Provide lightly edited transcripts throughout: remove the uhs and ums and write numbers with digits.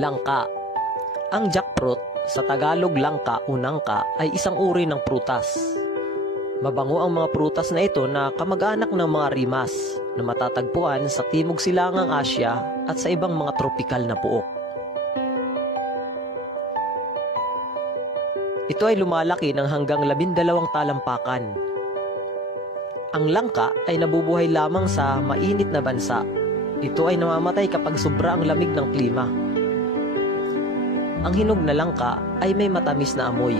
Langka. Ang jackfruit, sa Tagalog langka o nangka, ay isang uri ng prutas. Mabango ang mga prutas na ito na kamag-anak ng mga rimas na matatagpuan sa Timog Silangang Asya at sa ibang mga tropikal na puok. Ito ay lumalaki ng hanggang 12 talampakan. Ang langka ay nabubuhay lamang sa mainit na bansa. Ito ay namamatay kapag sobra ang lamig ng klima. Ang hinog na langka ay may matamis na amoy.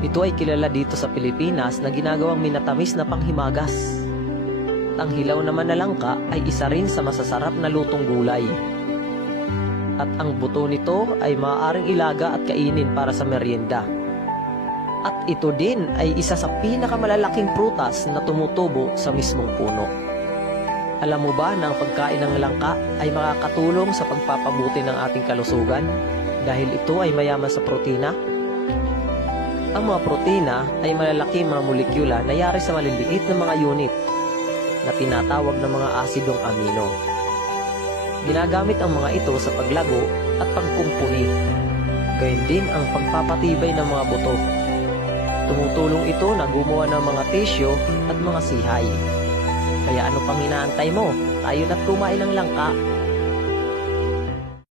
Ito ay kilala dito sa Pilipinas na ginagawang minatamis na panghimagas. Ang hilaw naman na langka ay isa rin sa masasarap na lutong gulay. At ang buto nito ay maaaring ilaga at kainin para sa merienda. At ito din ay isa sa pinakamalalaking prutas na tumutubo sa mismong puno. Alam mo ba na ang pagkain ng langka ay makakatulong sa pagpapabuti ng ating kalusugan dahil ito ay mayaman sa protina? Ang mga protina ay malalaking mga molekula na yari sa maliliit na mga unit na tinatawag na mga asidong amino. Ginagamit ang mga ito sa paglago at pagkumpuni. Gayun din ang pagpapatibay ng mga buto. Tumutulong ito na gumawa ng mga tissue at mga sihay. Kaya ano pang inaantay mo? Tayo na't kumain ng langka.